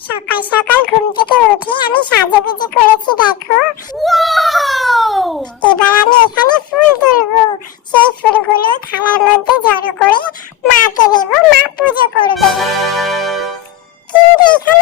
সকাল সকাল ঘুম থেকে উঠে আমি সাজুগুজু করেছি দেখো। এবার আমি এখানে ফুল তুলবো। সেই ফুলগুলো থালার মধ্যে জড়ো করে মাকে দেবো, মা পুজো করবে। কিন্তু এখানে